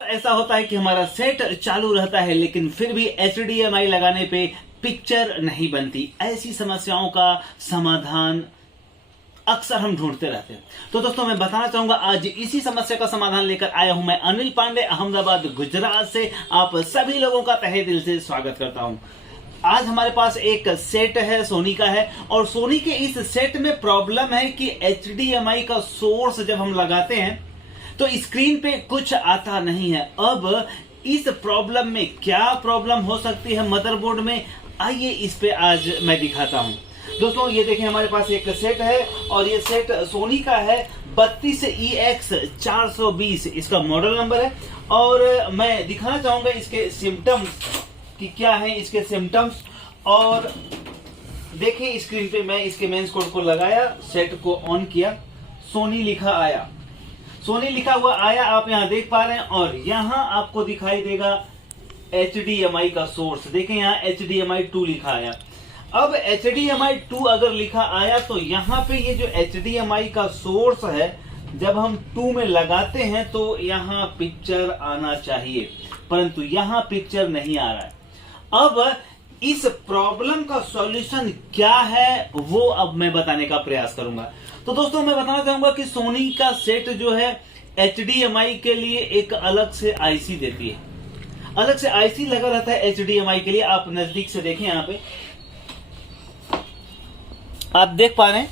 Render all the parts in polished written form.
ऐसा होता है कि हमारा सेट चालू रहता है लेकिन फिर भी HDMI लगाने पे पिक्चर नहीं बनती। ऐसी समस्याओं का समाधान अक्सर हम ढूंढते रहते हैं। तो दोस्तों मैं बताना चाहूंगा आज इसी समस्या का समाधान लेकर आया हूं मैं अनिल पांडे, अहमदाबाद गुजरात से। आप सभी लोगों का तहे दिल से स्वागत करता हूं। आज हमारे पास एक सेट है, सोनी का है, और सोनी के इस सेट में प्रॉब्लम है कि HDMI का सोर्स जब हम लगाते हैं तो स्क्रीन पे कुछ आता नहीं है। अब इस प्रॉब्लम में क्या प्रॉब्लम हो सकती है मदरबोर्ड में, आइए इस पे आज मैं दिखाता हूं। दोस्तों ये देखें, हमारे पास एक सेट है और ये सेट सोनी का है। 32EX420 इसका मॉडल नंबर है। और मैं दिखाना चाहूंगा इसके सिम्टम्स कि क्या है इसके सिम्टम्स। और देखिए स्क्रीन पे मैं इसके मेंस कोड को लगाया, सेट को ऑन किया, सोनी लिखा आया, सोनी लिखा हुआ आया, आप यहां देख पा रहे हैं। और यहां आपको दिखाई देगा HDMI का सोर्स, देखें यहां HDMI 2 लिखा आया। अब HDMI 2 अगर लिखा आया तो यहां पे ये जो HDMI का सोर्स है जब हम 2 में लगाते हैं तो यहां पिक्चर आना चाहिए, परंतु यहां पिक्चर नहीं आ रहा है। अब इस प्रॉब्लम का सॉल्यूशन क्या है वो अब मैं बताने का प्रयास करूंगा। तो दोस्तों मैं बताना चाहूंगा कि सोनी का सेट जो है HDMI के लिए एक अलग से आईसी देती है, अलग से आईसी लगा रहता है HDMI के लिए। आप नजदीक से देखें, यहां पे आप देख पा रहे हैं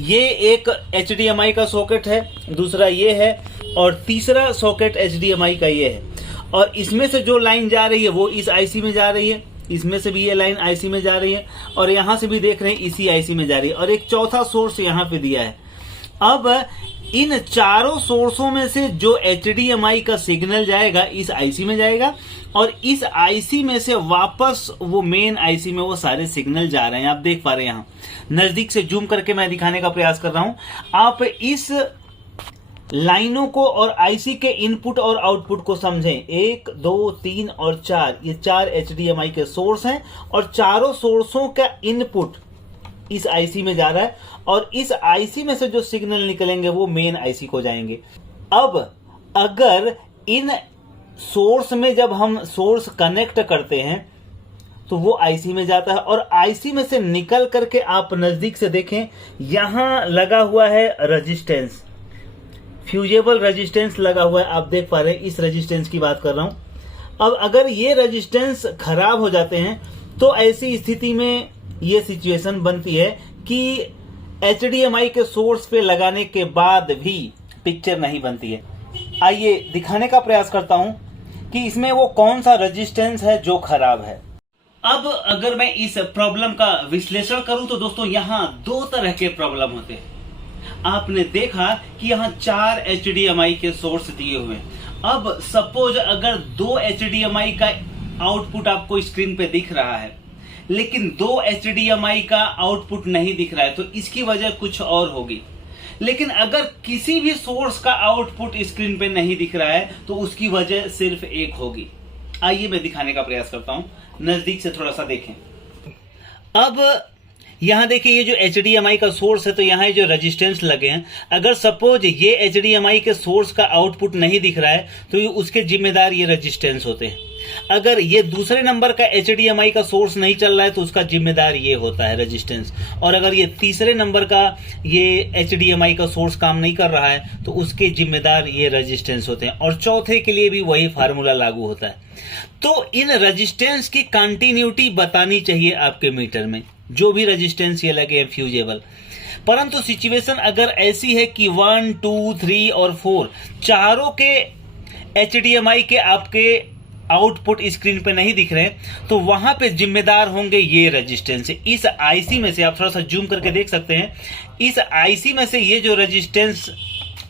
ये एक HDMI का सॉकेट है, दूसरा ये है, और तीसरा सॉकेट HDMI का ये है। और इसमें से जो लाइन जा रही है वो इस आईसी में जा रही है, इसमें से भी ये लाइन आईसी में जा रही है, और यहां से भी देख रहे हैं इसी आईसी में जा रही है, और एक चौथा सोर्स यहां पे दिया है। अब इन चारों सोर्सों में से जो HDMI का सिग्नल जाएगा इस आईसी में जाएगा, और इस आईसी में से वापस वो मेन आईसी में वो सारे सिग्नल जा रहे हैं। आप देख पा रहे हैं, यहां नजदीक से जूम करके मैं दिखाने का प्रयास कर रहा हूं। आप इस लाइनों को और आईसी के इनपुट और आउटपुट को समझें। 1, 2, 3 और 4, ये 4 HDMI के सोर्स हैं, और चारों सोर्सों का इनपुट इस आईसी में जा रहा है, और इस आईसी में से जो सिग्नल निकलेंगे वो मेन आईसी को जाएंगे। अब अगर इन सोर्स में जब हम सोर्स कनेक्ट करते हैं तो वो आईसी में जाता है, और आईसी में से निकल करके आप नजदीक से देखें, यहां लगा हुआ है रेजिस्टेंस, फ्यूजेबल रेजिस्टेंस लगा हुआ है। आप देख पा रहे हैं, इस रेजिस्टेंस की बात कर रहा हूं। अब अगर ये रेजिस्टेंस खराब हो जाते हैं तो ऐसी स्थिति में ये सिचुएशन बनती है कि HDMI के सोर्स पे लगाने के बाद भी पिक्चर नहीं बनती है। आइए दिखाने का प्रयास करता हूं कि इसमें वो कौन सा रेजिस्टेंस है जो खराब है। अब अगर मैं इस प्रॉब्लम का विश्लेषण करूं तो दोस्तों यहां दो तरह के प्रॉब्लम होते हैं। आपने देखा कि यहां 4 HDMI के सोर्स दिए हुए हैं। अब सपोज अगर 2 HDMI का आउटपुट आपको स्क्रीन पे दिख रहा है लेकिन 2 HDMI का आउटपुट नहीं दिख रहा है, तो इसकी वजह कुछ और होगी। लेकिन अगर किसी भी सोर्स का आउटपुट स्क्रीन पे नहीं दिख रहा है तो उसकी वजह सिर्फ एक होगी। आइए मैं दिखाने का प्रयास करता हूं, नजदीक से थोड़ा सा देखें। अब यहां देखिए ये जो HDMI का सोर्स है तो यहां ये जो रेजिस्टेंस लगे हैं, अगर सपोज ये HDMI के सोर्स का आउटपुट नहीं दिख रहा है तो उसके जिम्मेदार ये रेजिस्टेंस होते हैं। अगर ये दूसरे नंबर का HDMI का सोर्स नहीं चल रहा है तो उसका जिम्मेदार ये होता है रेजिस्टेंस। और अगर ये तीसरे नंबर का ये HDMI का सोर्स काम नहीं कर रहा है तो उसके जिम्मेदार ये रेजिस्टेंस होते हैं, और चौथे के लिए भी वही फार्मूला लागू होता है। तो इन रेजिस्टेंस की कंटिन्यूटी बतानी चाहिए आपके मीटर में, जो भी रेजिस्टेंस ये लगे हैं फ्यूजेबल। परंतु सिचुएशन अगर ऐसी है कि 1, 2, 3 और 4 चारों के HDMI के आपके आउटपुट स्क्रीन पे नहीं दिख रहे तो वहां पे जिम्मेदार होंगे ये रेजिस्टेंस। इस आईसी में से आप थोड़ा सा जूम करके देख सकते हैं, इस आईसी में से ये जो रेजिस्टेंस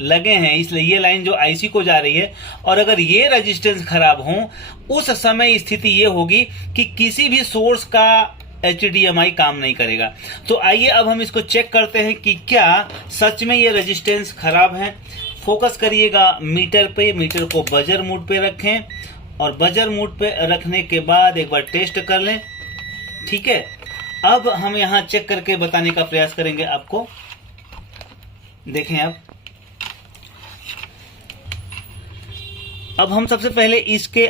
लगे हैं, इसलिए ये लाइन जो आईसी को जा रही है, और अगर ये रेजिस्टेंस खराब हो उस समय स्थिति ये होगी कि किसी भी सोर्स का HDMI काम नहीं करेगा। तो आइए अब हम इसको चेक करते हैं कि क्या सच में ये रेजिस्टेंस खराब है। फोकस करिएगा मीटर पे, मीटर को बजर मोड पे रखें, और बजर मोड पे रखने के बाद एक बार टेस्ट कर लें। ठीक है, अब हम यहां चेक करके बताने का प्रयास करेंगे आपको। देखें अब हम सबसे पहले इसके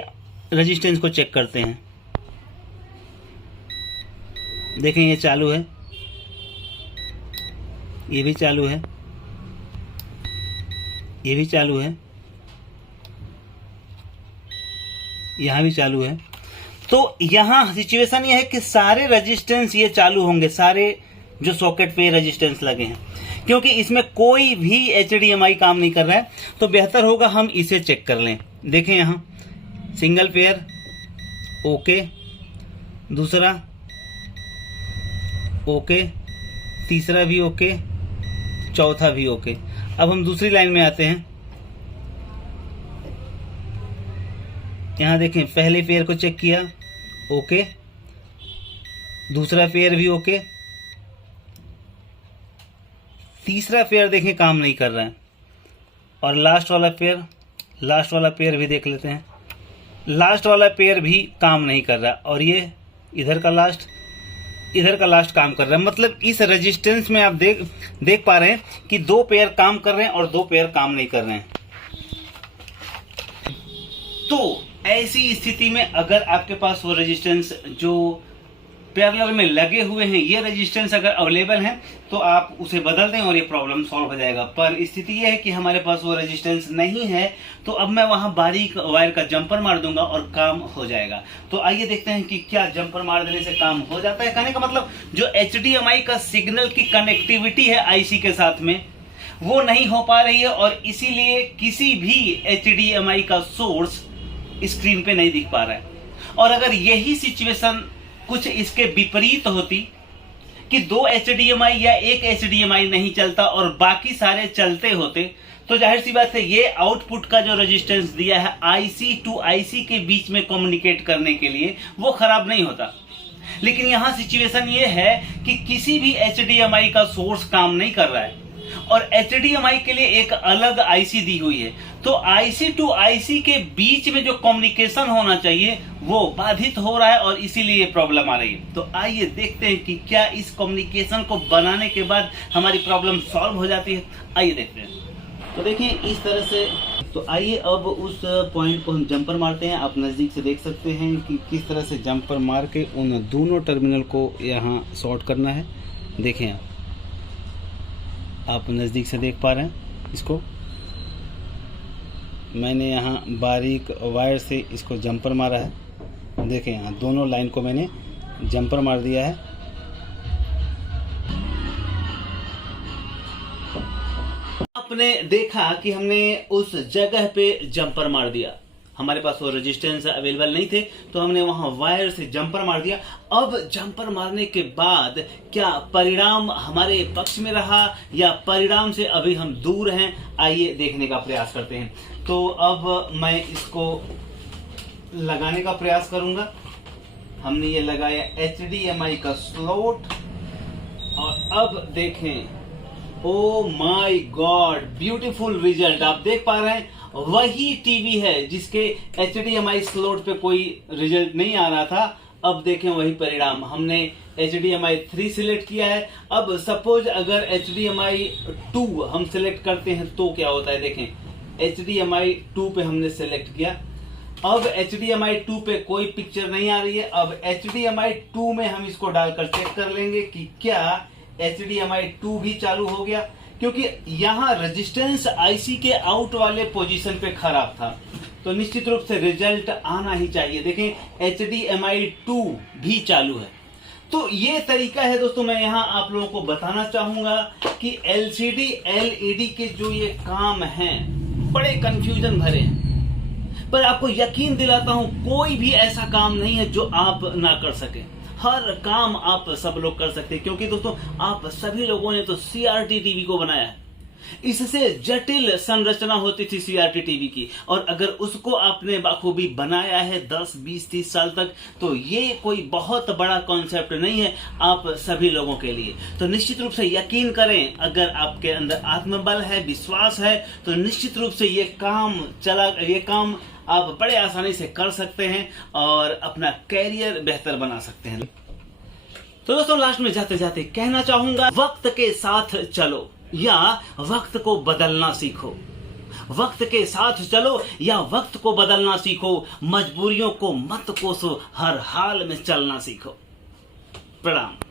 रेजिस्टेंस को चेक करते हैं। देखें ये चालू है, ये भी चालू है, ये भी चालू है, यहां भी चालू है। तो यहां सिचुएशन ये है कि सारे रेजिस्टेंस ये चालू होंगे, सारे जो सॉकेट पे रेजिस्टेंस लगे हैं, क्योंकि इसमें कोई भी HDMI काम नहीं कर रहा है। तो बेहतर होगा हम इसे चेक कर लें। देखें यहां सिंगल पेयर ओके, दूसरा ओके, तीसरा भी ओके, चौथा भी ओके। अब हम दूसरी लाइन में आते हैं। यहां देखें पहले पेयर को चेक किया ओके, दूसरा पेयर भी ओके, तीसरा पेयर देखें काम नहीं कर रहा है, और लास्ट वाला पेयर भी देख लेते हैं। लास्ट वाला पेयर भी काम नहीं कर रहा, और ये इधर का लास्ट काम कर रहा है। मतलब इस रेजिस्टेंस में आप देख पा रहे हैं कि 2 पेयर काम कर रहे हैं और 2 पेयर काम नहीं कर रहे हैं। तो ऐसी स्थिति में अगर आपके पास वो रेजिस्टेंस जो पैरेलल में लगे हुए हैं, ये रेजिस्टेंस अगर अवेलेबल है तो आप उसे बदल दें और ये प्रॉब्लम सॉल्व हो जाएगा। पर स्थिति ये है कि हमारे पास वो रेजिस्टेंस नहीं है, तो अब मैं वहां बारीक वायर का जंपर मार दूंगा और काम हो जाएगा। तो आइए देखते हैं कि क्या जंपर मार देने से काम हो जाता है। कहने का मतलब जो HDMI का सिग्नल की कनेक्टिविटी है IC के साथ में, वो नहीं हो पा रही है, और इसीलिए किसी भी HDMI का सोर्स स्क्रीन पे नहीं दिख पा रहा है। और अगर यही सिचुएशन कुछ इसके विपरीत होती कि 2 HDMI या एक HDMI नहीं चलता और बाकी सारे चलते होते, तो जाहिर सी बात है ये आउटपुट का जो रेजिस्टेंस दिया है IC टू IC के बीच में कम्युनिकेट करने के लिए, वो खराब नहीं होता। लेकिन यहां सिचुएशन ये है कि किसी भी HDMI का सोर्स काम नहीं कर रहा है, और HDMI के लिए एक अलग IC दी हुई है। तो IC टू IC के बीच में जो कम्युनिकेशन होना चाहिए वो बाधित हो रहा है, और इसीलिए ये प्रॉब्लम आ रही है। तो आइए देखते हैं कि क्या इस कम्युनिकेशन को बनाने के बाद हमारी प्रॉब्लम सॉल्व हो जाती है। आइए देखते हैं। तो देखिए इस तरह से। तो आइए अब उस पॉइंट को हम जंपर मारते हैं। आप नज़दीक से देख सकते हैं कि किस तरह से जंपर मार के उन दोनों टर्मिनल को यहाँ शॉर्ट करना है। देखें आप नज़दीक से देख पा रहे हैं इसको। मैंने यहाँ बारीक वायर से इसको जंपर मारा है। देखें यहाँ दोनों लाइन को मैंने जंपर मार दिया है। आपने देखा कि हमने उस जगह पे जंपर मार दिया। हमारे पास वो रेजिस्टेंस अवेलेबल नहीं थे, तो हमने वहां वायर से जंपर मार दिया। अब जंपर मारने के बाद क्या परिणाम हमारे पक्ष में रहा या परिणाम से अभी हम दूर हैं, आइए देखने का प्रयास करते हैं। तो अब मैं इसको लगाने का प्रयास करूंगा। हमने ये लगाया HDMI का स्लॉट, और अब देखें, oh my God, beautiful result. आप देख पा रहे हैं वही टीवी है जिसके HDMI स्लॉट पे कोई रिजल्ट नहीं आ रहा था। अब देखें वही परिणाम। हमने HDMI 3 सिलेक्ट किया है। अब सपोज अगर HDMI 2 हम सिलेक्ट करते हैं तो क्या होता है। देखें HDMI 2 पे हमने सिलेक्ट किया। अब HDMI 2 पे कोई पिक्चर नहीं आ रही है। अब HDMI 2 में हम इसको डालकर चेक कर लेंगे कि क्या HDMI 2 भी चालू हो गया, क्योंकि यहाँ रेजिस्टेंस IC के आउट वाले पोजीशन पे खराब था, तो निश्चित रूप से रिजल्ट आना ही चाहिए। देखें HDMI 2 भी चालू है। तो ये तरीका है दोस्तों, मैं यहाँ आप लोगों को बताना चाहूंगा कि LCD LED के जो ये काम हैं बड़े कंफ्यूजन भरे हैं, पर आपको यकीन दिलाता हूं कोई भी ऐसा काम नहीं है जो आप ना कर सके। हर काम आप सब लोग कर सकते हैं, क्योंकि दोस्तों आप सभी लोगों ने तो CRT टीवी को बनाया है। इससे जटिल संरचना होती थी CRT टीवी की, और अगर उसको आपने बाखूबी बनाया है 10, 20, 30 साल तक, तो ये कोई बहुत बड़ा कॉन्सेप्ट नहीं है आप सभी लोगों के लिए। तो निश्चित रूप से यकीन करें, अगर आपके अंदर आत्मबल है, विश्वास है, तो निश्चित रूप से ये काम आप बड़े आसानी से कर सकते हैं और अपना कैरियर बेहतर बना सकते हैं। तो दोस्तों लास्ट में जाते जाते कहना चाहूंगा, वक्त के साथ चलो या वक्त को बदलना सीखो। वक्त के साथ चलो या वक्त को बदलना सीखो, मजबूरियों को मत कोसो, हर हाल में चलना सीखो। प्रणाम।